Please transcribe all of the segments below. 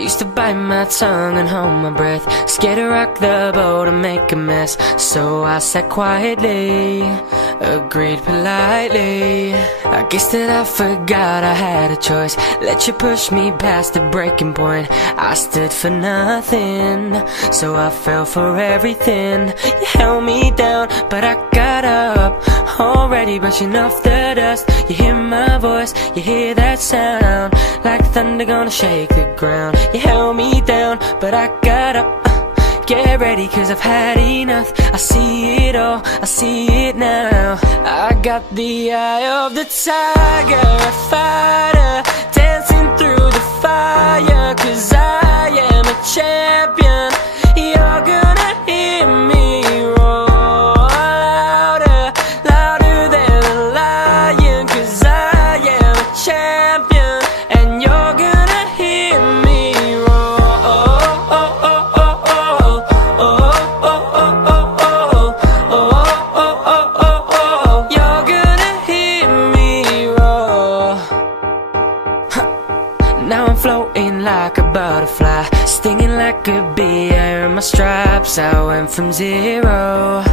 used to bite my tongue and hold my breath, scared to rock the boat and make a mess. So I sat quietly, agreed politely. I guess that I forgot I had a choice. Let you push me past the breaking point. I stood for nothing, so I fell for everything. You held me down, but I got up, already brushing off the dust. You hear my voice, you hear that sound, like thunder gonna shake the ground. You held me down, but I got up. Get ready, cause I've had enough. I see it all, I see it now. I got the eye of the tiger, a fighter, dancing through the fire. Cause I am a champion. You're gonna hear me roar louder, louder than a lion. Cause I am a champion, and you're gonna hear me roar. You're gonna hear me roar. Now I'm floating like a butterfly, stinging like a bee, wearing my stripes. I went from zero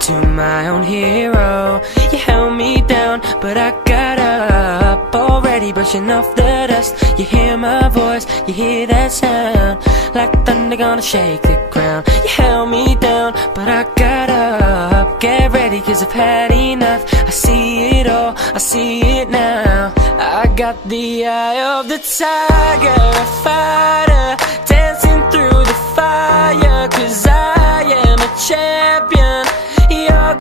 to my own hero. You held me down, but I got up, already brushing off the dust. You hear my voice, you hear that sound, like thunder gonna shake the ground. You held me down, but I got up. Get ready, cause I've had enough. I see it all, I see it now. I got the eye of the tiger, a fighter, dancing through the fire. Cause I am a champion. You're